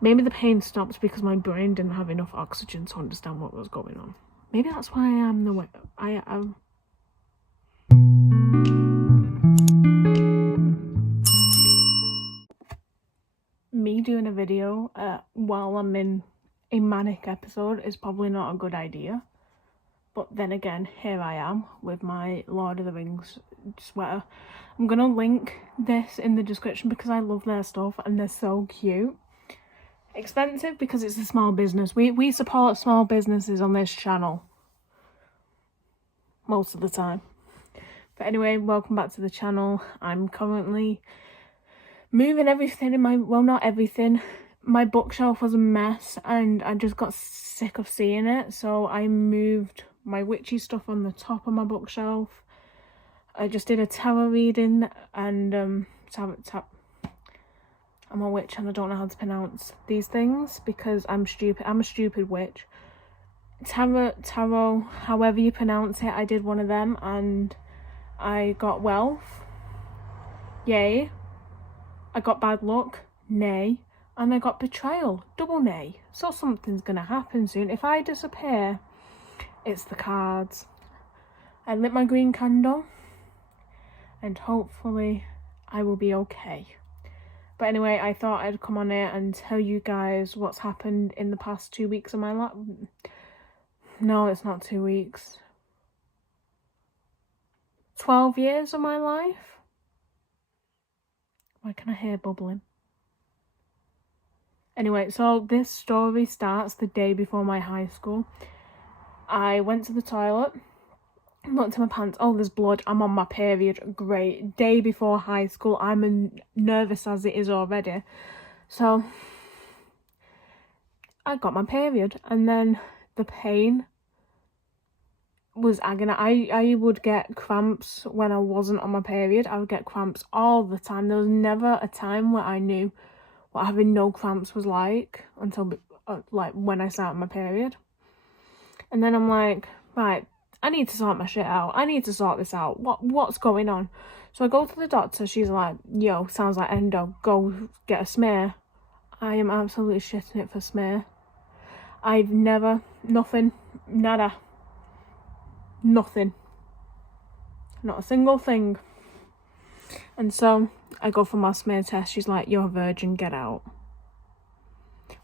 Maybe the pain stopped because my brain didn't have enough oxygen to understand what was going on. Maybe that's why I am the way I am. Me doing a video while I'm in a manic episode is probably not a good idea. But then again, here I am with my Lord of the Rings sweater. I'm going to link this in the description because I love their stuff and they're so cute. Expensive because it's a small business. We support small businesses on this channel. Most of the time. But anyway, welcome back to the channel. I'm currently moving everything in my... Well, not everything. My bookshelf was a mess and I just got sick of seeing it. So I moved my witchy stuff on the top of my bookshelf. I just did a tarot reading and I'm a witch and I don't know how to pronounce these things because I'm stupid. I'm a stupid witch. Tarot, however you pronounce it, I did one of them and I got wealth. Yay. I got bad luck. Nay. And I got betrayal. Double nay. So something's gonna happen soon. If I disappear, it's the cards. I lit my green candle and hopefully I will be okay. But anyway, I thought I'd come on here and tell you guys what's happened in the past 2 weeks of my life. No, it's not 2 weeks. 12 years of my life. Why can I hear bubbling? Anyway, so this story starts the day before my high school. I went to the toilet, looked at my pants. Oh, there's blood. I'm on my period. Great. Day before high school. I'm nervous as it is already. So, I got my period. And then the pain was agony. I would get cramps when I wasn't on my period. I would get cramps all the time. There was never a time where I knew what having no cramps was like until like when I started my period. And then I'm like, right, I need to sort my shit out. I need to sort this out. What's going on? So I go to the doctor. She's like, yo, sounds like endo. Go get a smear. I am absolutely shitting it for smear. I've never, nothing, nada. Nothing. Not a single thing. And so I go for my smear test. She's like, you're a virgin, get out.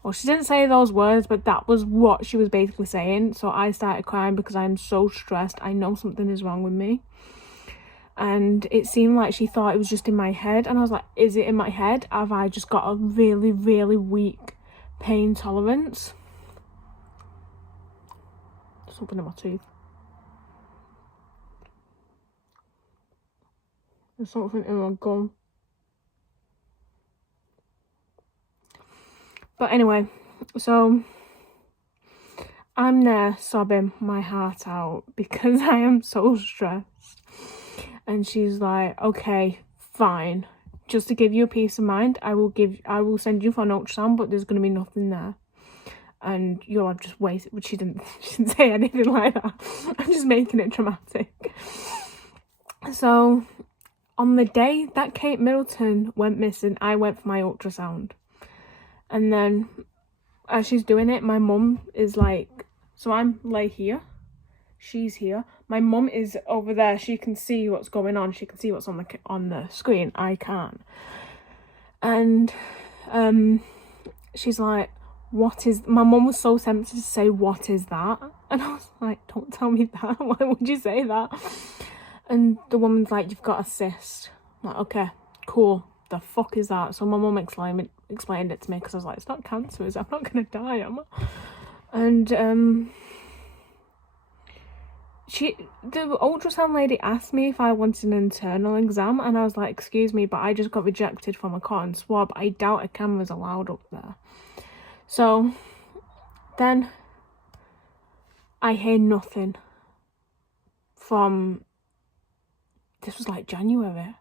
Well, she didn't say those words, but that was what she was basically saying. So I started crying because I'm so stressed. I know something is wrong with me. And it seemed like she thought it was just in my head. And I was like, is it in my head? Have I just got a really, really weak pain tolerance? Something in my teeth. There's something in my gum. But anyway, so I'm there sobbing my heart out because I am so stressed. And she's like, okay, fine. Just to give you a peace of mind, I will send you for an ultrasound, but there's going to be nothing there. And you'll have just waited. But she didn't say anything like that. I'm just making it dramatic. So on the day that Kate Middleton went missing, I went for my ultrasound. And then as she's doing it, my mum is like, so I'm lay here, she's here, my mum is over there, she can see what's going on, she can see what's on the screen, I can't. And she's like, what is, my mum was so tempted to say, what is that? And I was like, don't tell me that, why would you say that? And the woman's like, you've got a cyst. I'm like, okay, cool, the fuck is that? So my mum explained it to me because I was like, it's not cancer, is it? I'm not gonna die, am I? And the ultrasound lady asked me if I wanted an internal exam, and I was like, excuse me, but I just got rejected from a cotton swab. I doubt a camera's allowed up there. So then I hear nothing from, this was like January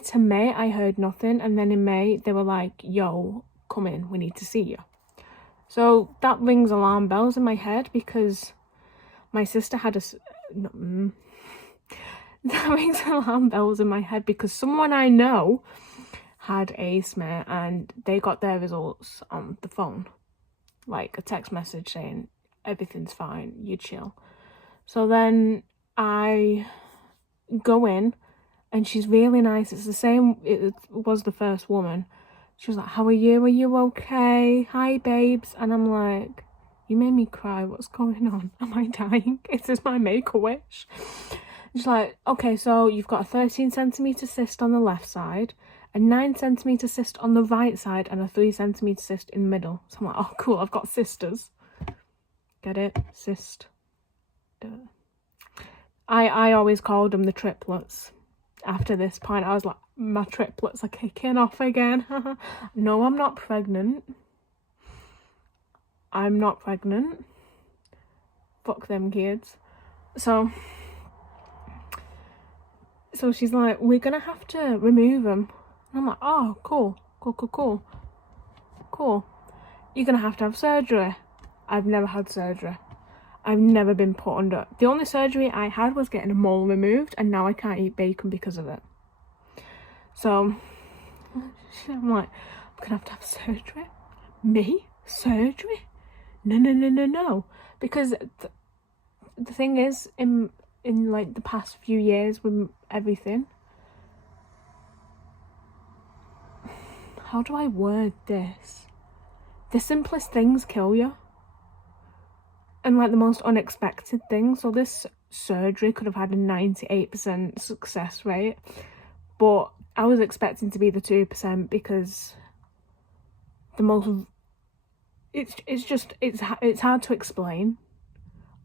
to May, I heard nothing. And then in May, they were like, yo, come in, we need to see you. So that rings alarm bells in my head because my sister had that rings alarm bells in my head because someone I know had a smear and they got their results on the phone, like a text message saying everything's fine, you chill. So then I go in and she's really nice. It's the same, it was the first woman. She was like, how are you? Are you okay? Hi, babes. And I'm like, you made me cry. What's going on? Am I dying? Is this my make-a-wish? She's like, okay, so you've got a 13 centimetre cyst on the left side, a 9 centimetre cyst on the right side, and a 3 centimetre cyst in the middle. So I'm like, oh, cool, I've got sisters. Get it? Cyst. Duh. I always called them the triplets. After this point, I was like, my triplets are kicking off again. No, I'm not pregnant. I'm not pregnant. Fuck them kids. So she's like, we're gonna have to remove them. And I'm like, oh, cool. You're gonna have to have surgery. I've never had surgery. I've never been put under. The only surgery I had was getting a mole removed, and now I can't eat bacon because of it. So I'm like, I'm gonna have surgery? Me? Surgery? No. Because the thing is, in like the past few years with everything, how do I word this? The simplest things kill you. And like the most unexpected things. So this surgery could have had a 98% success rate, but I was expecting to be the 2% because it's hard to explain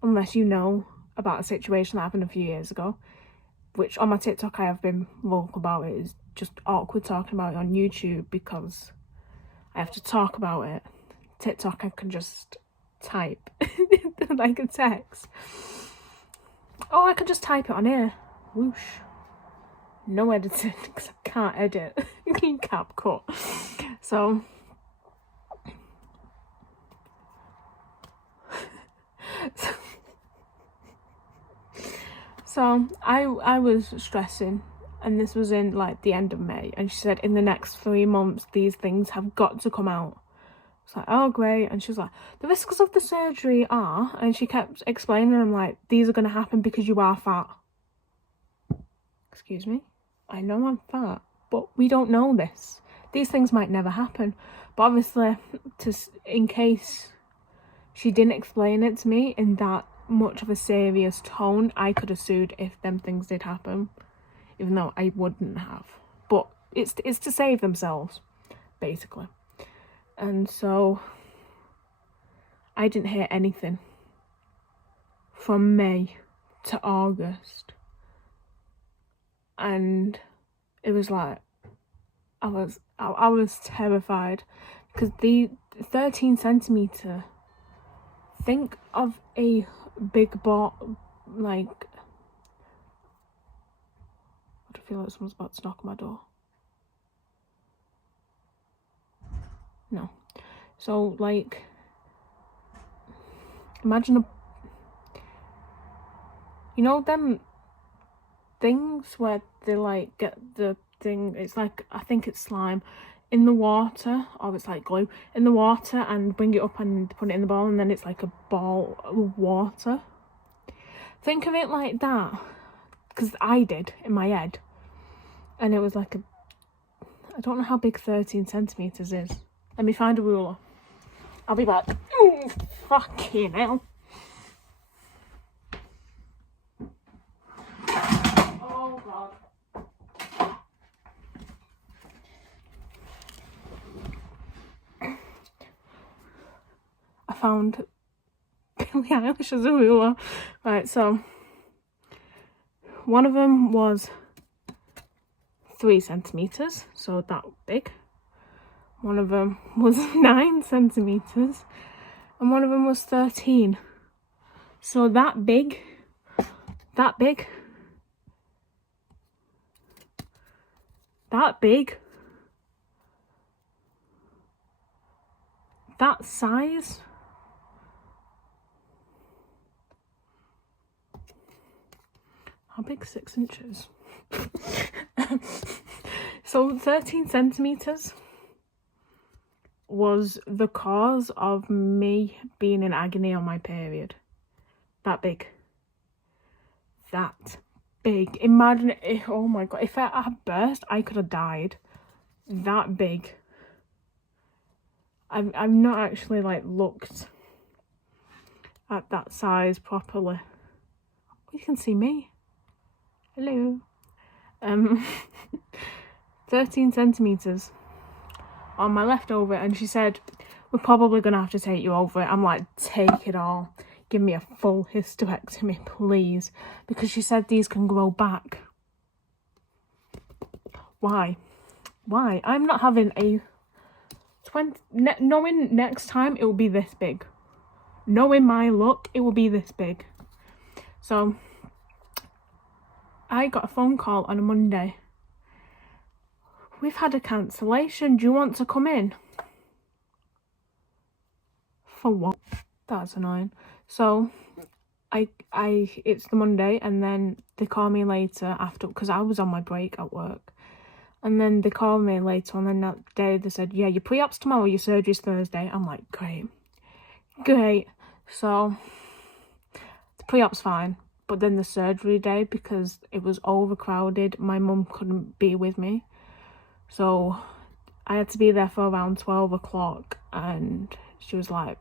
unless you know about a situation that happened a few years ago, which on my TikTok I have been vocal about. It is just awkward talking about it on YouTube because I have to talk about it. TikTok I can just type like a text. Oh, I could just type it on here. Whoosh. No editing because I can't edit. Cap cut. So I was stressing, and this was in like the end of May, and she said in the next 3 months these things have got to come out. It's like, oh great. And she was like, the risks of the surgery are, and she kept explaining, I'm like, these are going to happen because you are fat. Excuse me? I know I'm fat, but we don't know this. These things might never happen. But obviously, in case she didn't explain it to me in that much of a serious tone, I could have sued if them things did happen, even though I wouldn't have. But it's to save themselves, basically. And so I didn't hear anything from May to August. And it was like, I was terrified because the 13 centimetre, think of a big ball, like, I feel like someone's about to knock on my door. No. So like, imagine you know them things where they like get the thing, it's like, I think it's slime in the water, or it's like glue in the water, and bring it up and put it in the bowl, and then it's like a ball of water. Think of it like that, because I did in my head, and it was like I don't know how big 13 centimetres is. Let me find a ruler. I'll be back. Ooh, fucking hell. Oh god. I found Billie Eilish as a ruler. Right, so one of them was 3 centimetres, so that big. One of them was 9 centimetres, and one of them was 13. So that big, that size. How big? 6 inches. So 13 centimetres was the cause of me being in agony on my period. That big. That big. Imagine if, oh my god, if I had burst, I could have died. That big. I've not actually like looked at that size properly. You can see me. Hello. 13 centimetres on my left over, and she said, we're probably gonna have to take you over it. I'm like, take it all. Give me a full hysterectomy, please. Because she said these can grow back. Why? Why? I'm not having a 20... knowing next time it will be this big. Knowing my luck, it will be this big. So, I got a phone call on a Monday. We've had a cancellation. Do you want to come in? For what? That's annoying. So, it's the Monday, and then they call me later after, because I was on my break at work. And then they called me later on, and that day they said, yeah, your pre-op's tomorrow, your surgery's Thursday. I'm like, great. So, the pre-op's fine. But then the surgery day, because it was overcrowded, my mum couldn't be with me. So, I had to be there for around 12 o'clock, and she was like,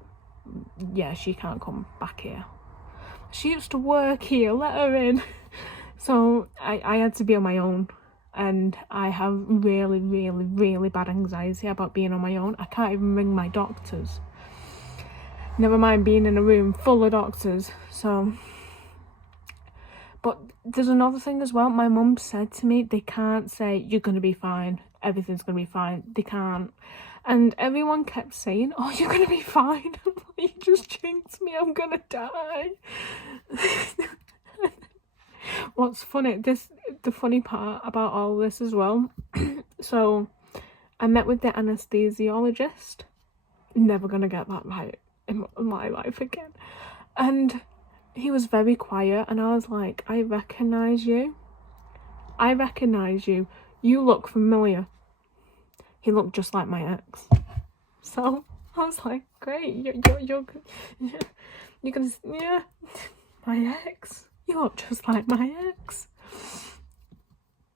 yeah, she can't come back here. She used to work here, let her in. So, I had to be on my own. And I have really, really, really bad anxiety about being on my own. I can't even ring my doctors. Never mind being in a room full of doctors. So, but there's another thing as well. My mum said to me, they can't say, you're going to be fine. Everything's going to be fine. They can't. And everyone kept saying, oh, you're going to be fine. You just jinxed me. I'm going to die. What's funny, the funny part about all this as well, so I met with the anesthesiologist. Never gonna get that right in my life again. And he was very quiet, and I was like, I recognise you. You look familiar. He looked just like my ex. So I was like, great, you're gonna, yeah, my ex. You look just like my ex.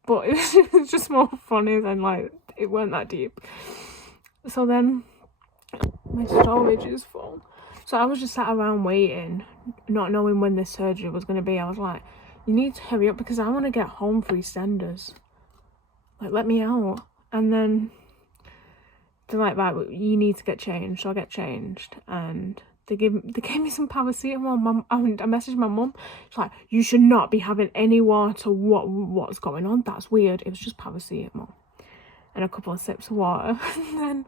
But it was just more funny than, like, it weren't that deep. So then, my storage is full. So I was just sat around waiting, not knowing when this surgery was going to be. I was like, you need to hurry up because I want to get home for EastEnders. Like, let me out. And then they're like, right, you need to get changed. So I get changed, and they gave me some paracetamol. I messaged my mum. She's like, you should not be having any water. What's going on? That's weird. It was just paracetamol and a couple of sips of water. and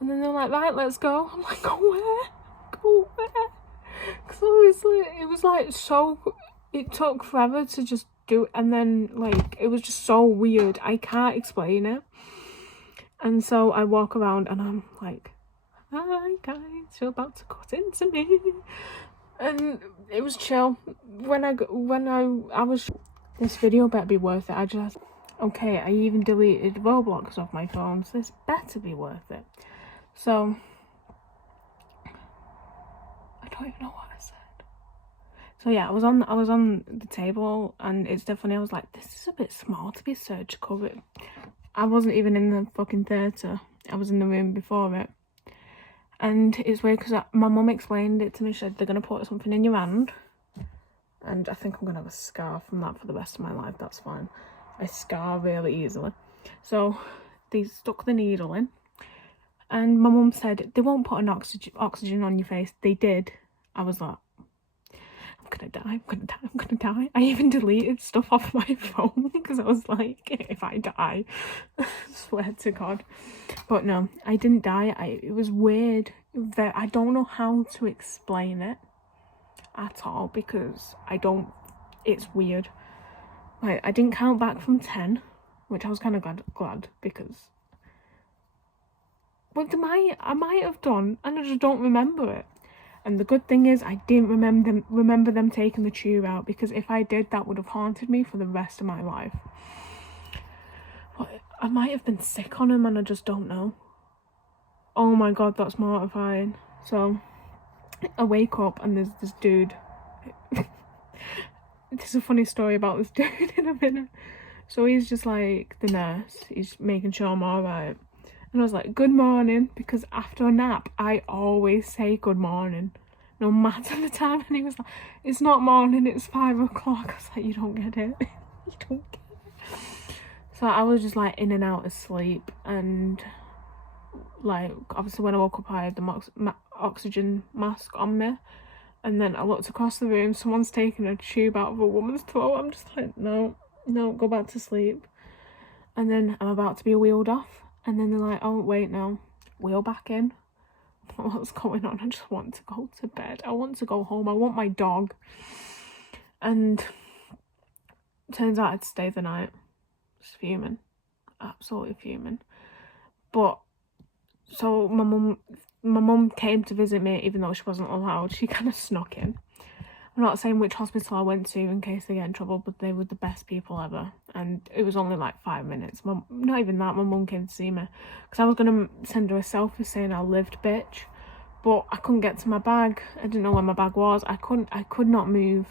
then they're like, right, let's go. I'm like, go where? Because obviously it was like so. It took forever to just do it, and then like it was just so weird. I can't explain it. And so I walk around and I'm like, hi guys, you're about to cut into me. And it was chill. When I was, this video better be worth it. Okay, I even deleted Roblox off my phone, so this better be worth it. So I don't even know what I said. So yeah, I was on the table, and it's definitely, I was like, this is a bit small to be surgical. I wasn't even in the fucking theatre. I was in the room before it. And it's weird because my mum explained it to me. She said, they're going to put something in your hand. And I think I'm going to have a scar from that for the rest of my life. That's fine. I scar really easily. So they stuck the needle in. And my mum said, they won't put an oxygen on your face. They did. I was like, I'm gonna die. I even deleted stuff off my phone because I was like, if I die, I swear to God. But no, I didn't die. It was weird. I don't know how to explain it at all because it's weird. Like, I didn't count back from 10, which I was kind of glad because, well, I might have done, and I just don't remember it. And the good thing is I didn't remember them taking the tube out, because if I did, that would have haunted me for the rest of my life. But I might have been sick on him and I just don't know. Oh my god, that's mortifying. So I wake up and there's this dude. There's a funny story about this dude in a minute. So he's just like the nurse, he's making sure I'm alright. And I was like, good morning, because after a nap I always say good morning, no matter the time. And he was like, it's not morning, it's 5 o'clock. I was like, you don't get it. You don't get it. So I was just like in and out of sleep, and like obviously when I woke up I had the oxygen mask on me, and then I looked across the room, someone's taking a tube out of a woman's throat. I'm just like, no, go back to sleep. And then I'm about to be wheeled off, and then they're like, oh wait, no, wheel back in. What's going on? I just want to go to bed, I want to go home, I want my dog. And turns out I'd stay the night. Just fuming, absolutely fuming. But so my mum came to visit me, even though she wasn't allowed. She kind of snuck in. I'm not saying which hospital I went to in case they get in trouble, but they were the best people ever. And it was only like 5 minutes. Not even that, my mum came to see me. Because I was going to send her a selfie saying I lived, bitch. But I couldn't get to my bag. I didn't know where my bag was. I could not move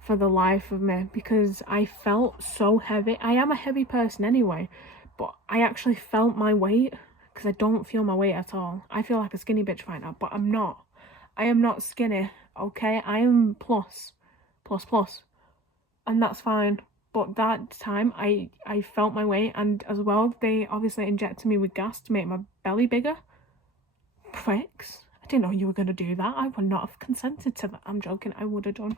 for the life of me because I felt so heavy. I am a heavy person anyway, but I actually felt my weight, because I don't feel my weight at all. I feel like a skinny bitch right now, but I'm not. I am not skinny, okay? I am plus, and that's fine. But that time, I felt my weight, and as well, they obviously injected me with gas to make my belly bigger. Pricks. I didn't know you were going to do that. I would not have consented to that. I'm joking. I would have done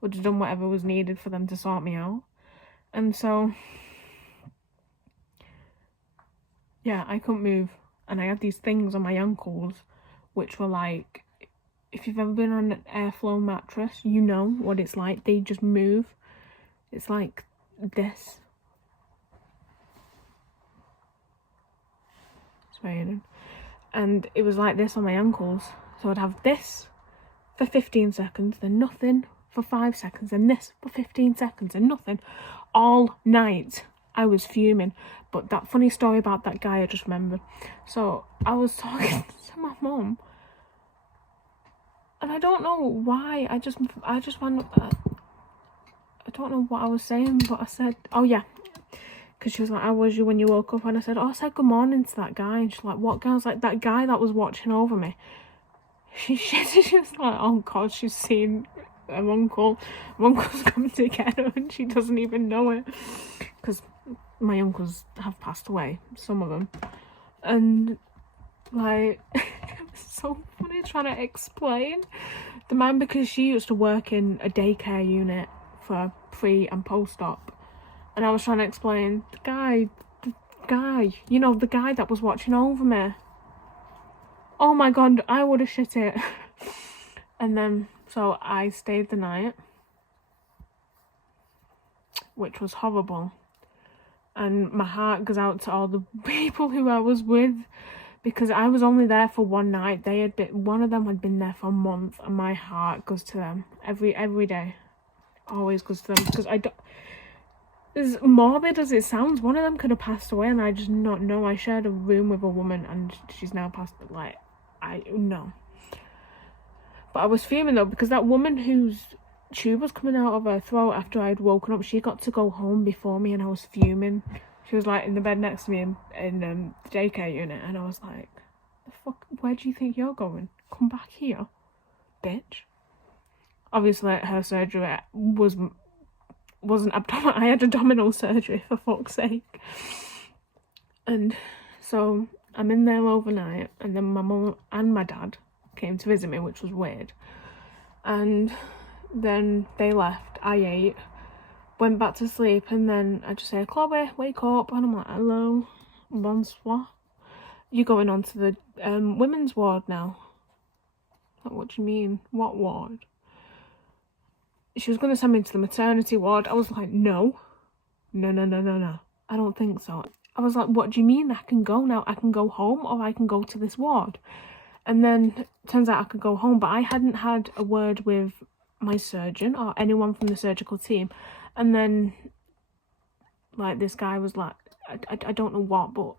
whatever was needed for them to sort me out. And so, yeah, I couldn't move. And I had these things on my ankles, which were like, if you've ever been on an airflow mattress, you know what it's like. They just move. It's like this. It's raining. And it was like this on my ankles. So I'd have this for 15 seconds, then nothing for 5 seconds, then this for 15 seconds, and nothing. All night. I was fuming. But that funny story about that guy, I just remembered. So I was talking to my mum, and I don't know why. I just went. I don't know what I was saying, but I said, oh yeah, because she was like, how was you when you woke up? And I said, oh, I said good morning to that guy. And she's like, what guy? I was like, that guy that was watching over me. She was like, oh god, she's seen her uncle. My uncle's coming to get her, and she doesn't even know it, because my uncles have passed away, some of them. And like, it was so funny trying to explain the man, because she used to work in a daycare unit for pre and post-op, and I was trying to explain the guy, you know, the guy that was watching over me. Oh my god, I would have shit it. And then, so I stayed the night, which was horrible. And my heart goes out to all the people who I was with, because I was only there for one night. One of them had been there for a month, and my heart goes to them every day. Always goes to them, because I don't. As morbid as it sounds, one of them could have passed away, and I just not know. I shared a room with a woman, and she's now passed. Like, I know. But I was fuming though, because that woman whose tube was coming out of her throat after I'd woken up, she got to go home before me, and I was fuming. She was like in the bed next to me in the daycare unit, and I was like, the fuck, where do you think you're going? Come back here, bitch. Obviously her surgery wasn't abdominal. I had abdominal surgery, for fuck's sake. And so I'm in there overnight, and then my mum and my dad came to visit me, which was weird. And then they left, I ate, went back to sleep, and then I just say, Chloe, wake up. And I'm like, hello, bonsoir. You're going on to the women's ward now. Like, what do you mean? What ward? She was going to send me to the maternity ward. I was like, no. I don't think so. I was like, what do you mean? I can go now? I can go home, or I can go to this ward? And then turns out I could go home, but I hadn't had a word with my surgeon or anyone from the surgical team. And then, like, this guy was like, I don't know what, but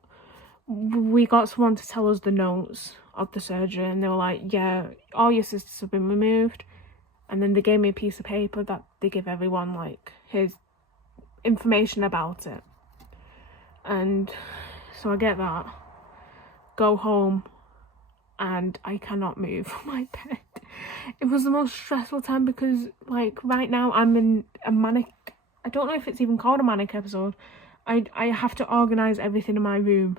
we got someone to tell us the notes of the surgery, and they were like, yeah, all your cysts have been removed. And then they gave me a piece of paper that they give everyone, like, his information about it. And so I get that, go home, and I cannot move from my bed. It was the most stressful time because, like, right now I'm in a manic, I don't know if it's even called a manic episode. I have to organise everything in my room.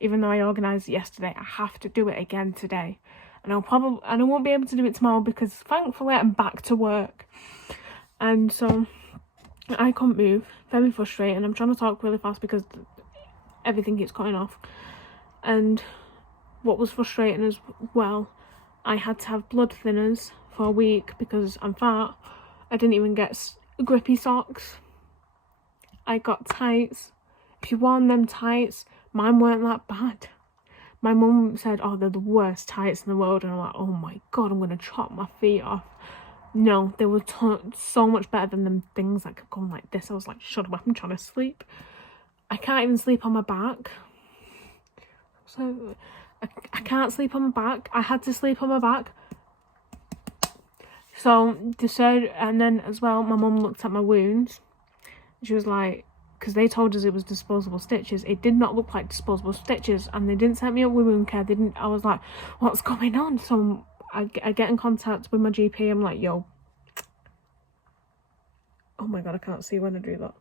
Even though I organised it yesterday, I have to do it again today. And I won't be able to do it tomorrow because thankfully I'm back to work. And so I can't move, very frustrating. I'm trying to talk really fast because everything keeps cutting off. And what was frustrating as well, I had to have blood thinners for a week because I'm fat. I didn't even get grippy socks. I got tights. If you worn them tights, mine weren't that bad. My mum said, oh, they're the worst tights in the world. And I'm like, oh my God, I'm going to chop my feet off. No, they were so much better than them things that could come like this. I was like, shut up, I'm trying to sleep. I can't even sleep on my back. So I can't sleep on my back. I had to sleep on my back. So they said, and then as well, my mum looked at my wounds. She was like, because they told us it was disposable stitches. It did not look like disposable stitches, and they didn't set me up with wound care. They didn't. I was like, what's going on? So I get in contact with my GP. I'm like, yo, oh my God, I can't see when I do that.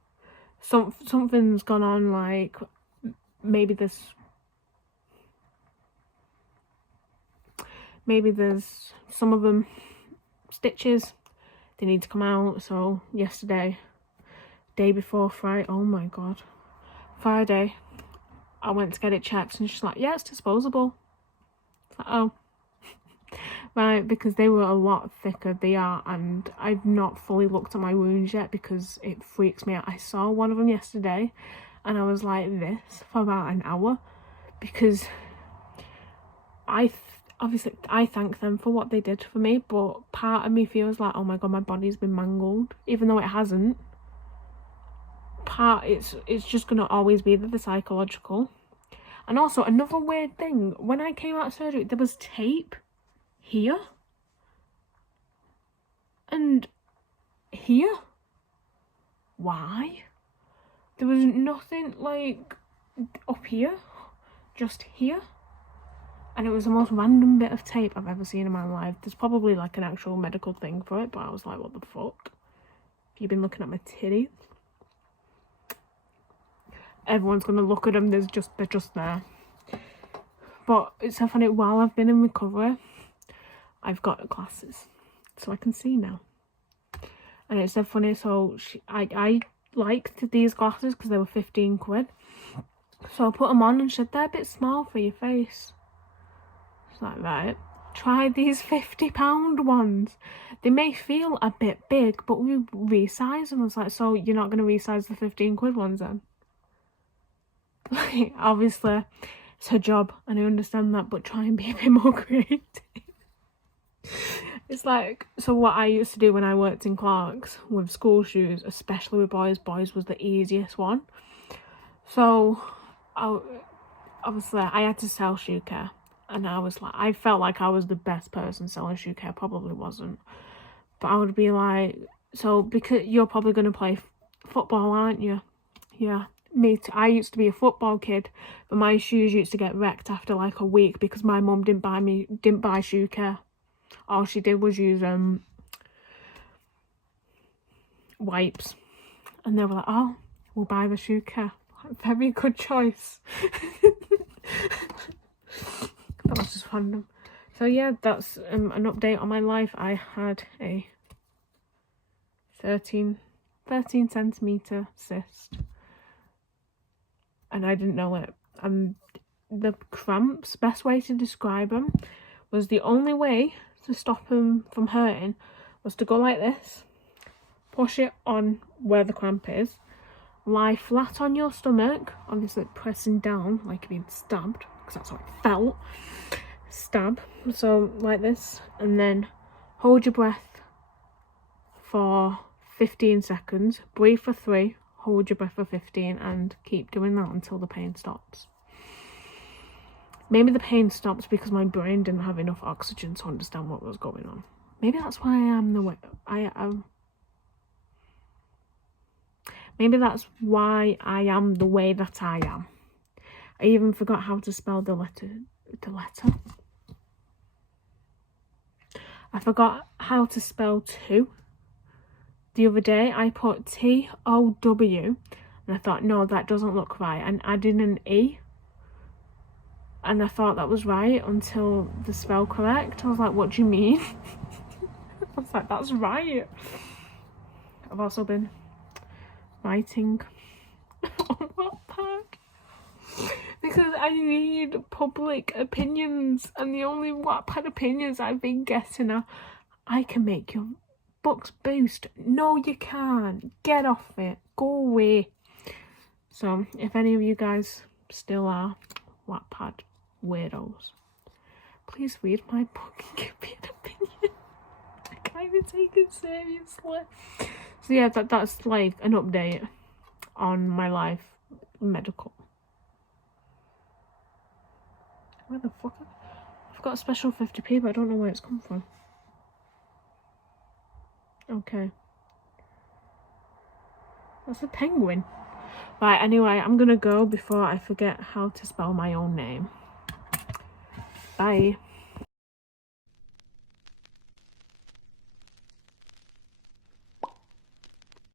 Something's gone on, like maybe there's some of them stitches, they need to come out. So yesterday, day before Friday, oh my God, Friday, I went to get it checked and she's like, yeah, it's disposable. It's like, oh, right, because they were a lot thicker, they are, and I've not fully looked at my wounds yet because it freaks me out. I saw one of them yesterday and I was like this for about an hour because obviously I thank them for what they did for me, but part of me feels like, oh my God, my body's been mangled, even though it hasn't. It's just gonna always be the psychological. And also another weird thing, when I came out of surgery, there was tape here and here. Why? There was nothing like up here, just here. And it was the most random bit of tape I've ever seen in my life. There's probably like an actual medical thing for it, but I was like, what the fuck? Have you been looking at my titties? Everyone's gonna look at them, they're just there. But it's so funny, while I've been in recovery, I've got glasses, so I can see now. And it's so funny, so I liked these glasses because they were 15 quid. So I put them on and she said, they're a bit small for your face. It's like, right, try these £50 ones. They may feel a bit big, but we resize them. I was like, so you're not going to resize the 15 quid ones then? Like, obviously, it's her job, and I understand that, but try and be a bit more creative. It's like, so what I used to do when I worked in Clark's with school shoes, especially with boys was the easiest one. So, obviously, I had to sell shoe care. And I was like, I felt like I was the best person selling shoe care. Probably wasn't. But I would be like, so because you're probably going to play football, aren't you? Yeah, me too. I used to be a football kid, but my shoes used to get wrecked after like a week because my mum didn't buy shoe care. All she did was use wipes. And they were like, oh, we'll buy the shoe care. Like, very good choice. That was just random. So yeah, that's an update on my life. I had a 13 centimetre cyst. And I didn't know it. And the cramps, best way to describe them, was the only way to stop them from hurting was to go like this, push it on where the cramp is, lie flat on your stomach, obviously pressing down like being stabbed, because that's how it felt. Stab, so like this, and then hold your breath for 15 seconds, breathe for 3, hold your breath for 15 and keep doing that until the pain stops. Maybe the pain stops because my brain didn't have enough oxygen to understand what was going on. Maybe that's why I am the way I am. Maybe that's why I am the way that I am. I even forgot how to spell the letter. I forgot how to spell two. The other day I put T-O-W and I thought, no, that doesn't look right, and added an E. And I thought that was right until the spell correct. I was like, what do you mean? I was like, that's right. I've also been writing on Wattpad because I need public opinions, and the only Wattpad opinions I've been getting are, I can make your books boost. No, you can't. Get off it. Go away. So if any of you guys still are Wattpad weirdos, please read my book and give me an opinion. I can't even take it seriously. So yeah, that's like an update on my life, medical. Where the fuck? I've got a special 50p, but I don't know where it's come from. Okay. That's a penguin. Right, anyway, I'm gonna go before I forget how to spell my own name. Bye.